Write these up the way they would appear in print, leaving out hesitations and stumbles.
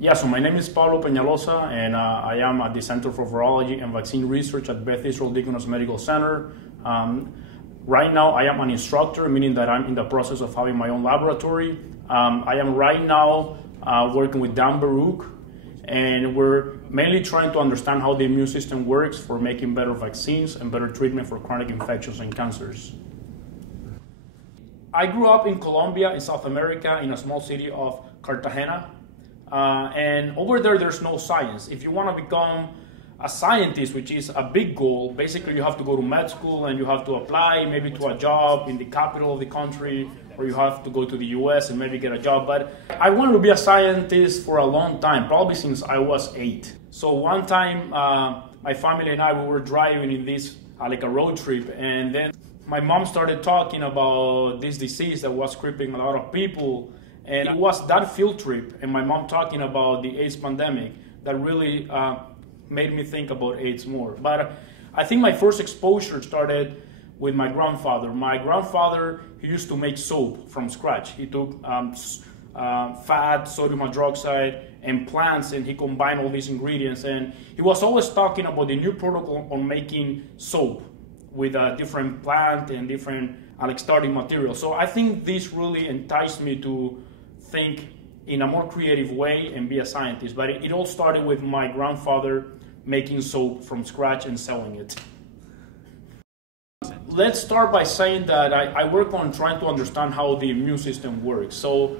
Yeah, so my name is Pablo Penaloza, and I am at the Center for Virology and Vaccine Research at Beth Israel Deaconess Medical Center. Right now, I am an instructor, meaning that I'm in the process of having my own laboratory. I am right now working with Dan Baruch, and we're mainly trying to understand how the immune system works for making better vaccines and better treatment for chronic infections and cancers. I grew up in Colombia, in South America, in a small city of Cartagena. And over there, there's no science. If you want to become a scientist, which is a big goal, basically you have to go to med school and you have to apply maybe to a job in the capital of the country, or you have to go to the US and maybe get a job. But I wanted to be a scientist for a long time, probably since I was 8. So one time, my family and I, we were driving in this, like a road trip, and then my mom started talking about this disease that was crippling a lot of people. And it was that field trip and my mom talking about the AIDS pandemic that really made me think about AIDS more. But I think my first exposure started with my grandfather. My grandfather, he used to make soap from scratch. He took fat, sodium hydroxide, and plants, and he combined all these ingredients. And he was always talking about the new protocol on making soap with a different plant and different starting material. So I think this really enticed me to think in a more creative way and be a scientist. But it all started with my grandfather making soap from scratch and selling it. Let's start by saying that I work on trying to understand how the immune system works. So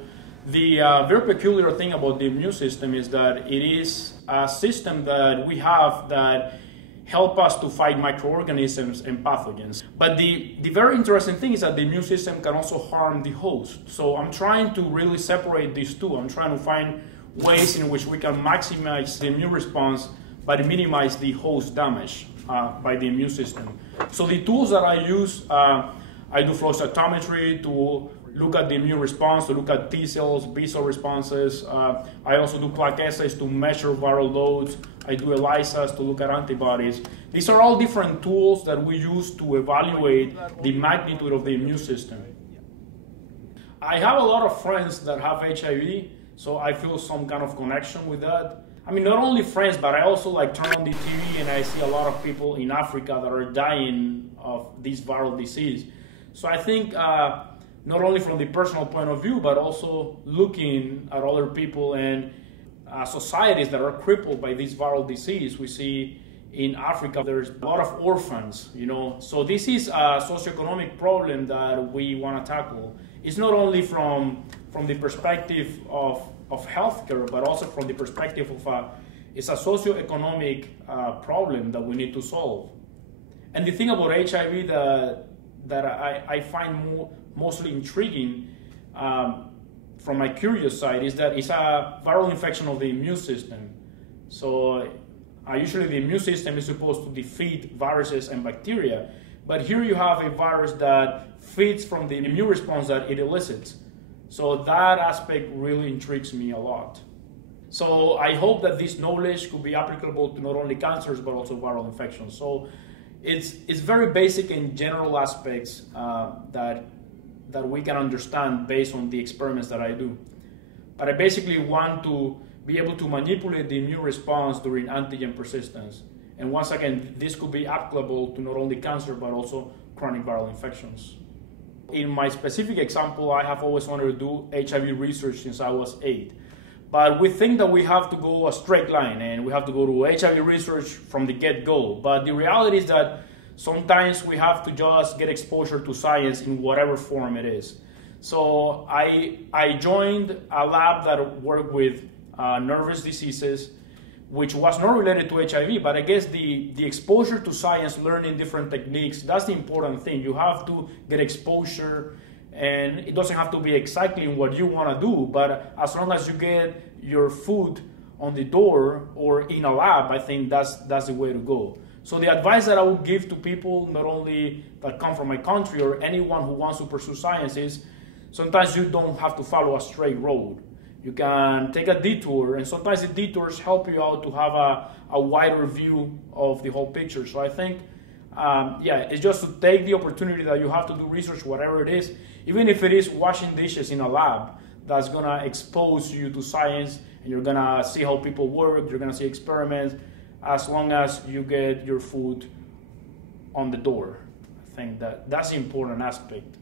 the very peculiar thing about the immune system is that it is a system that we have that help us to fight microorganisms and pathogens. But the very interesting thing is that the immune system can also harm the host. So I'm trying to really separate these two. I'm trying to find ways in which we can maximize the immune response but minimize the host damage by the immune system. So the tools that I use, I do flow cytometry to look at the immune response, to look at T cells, B cell responses. I also do plaque assays to measure viral loads. I do ELISAs to look at antibodies. These are all different tools that we use to evaluate the magnitude of the immune system. I have a lot of friends that have HIV, so I feel some kind of connection with that. I mean, not only friends, but I also turn on the TV and I see a lot of people in Africa that are dying of this viral disease. So I think not only from the personal point of view, but also looking at other people and societies that are crippled by this viral disease. We see in Africa, there's a lot of orphans, So this is a socioeconomic problem that we want to tackle. It's not only from the perspective of healthcare, but also from the perspective of it's a socioeconomic problem that we need to solve. And the thing about HIV that I find mostly intriguing from my curious side is that it's a viral infection of the immune system. So usually the immune system is supposed to defeat viruses and bacteria, but here you have a virus that feeds from the immune response that it elicits. So that aspect really intrigues me a lot. So I hope that this knowledge could be applicable to not only cancers, but also viral infections. So it's very basic and general aspects that we can understand based on the experiments that I do. But I basically want to be able to manipulate the immune response during antigen persistence. And once again, this could be applicable to not only cancer, but also chronic viral infections. In my specific example, I have always wanted to do HIV research since I was 8. But we think that we have to go a straight line and we have to go to HIV research from the get-go. But the reality is that sometimes we have to just get exposure to science in whatever form it is. So I joined a lab that worked with nervous diseases, which was not related to HIV, but I guess the exposure to science, learning different techniques, that's the important thing. You have to get exposure, and it doesn't have to be exactly what you want to do, but as long as you get your foot on the door or in a lab, I think that's the way to go. So the advice that I would give to people, not only that come from my country or anyone who wants to pursue science, is sometimes you don't have to follow a straight road. You can take a detour, and sometimes the detours help you out to have a wider view of the whole picture. So I think, it's just to take the opportunity that you have to do research, whatever it is, even if it is washing dishes in a lab, that's gonna expose you to science, and you're gonna see how people work, you're gonna see experiments, as long as you get your food on the door. I think that's the important aspect.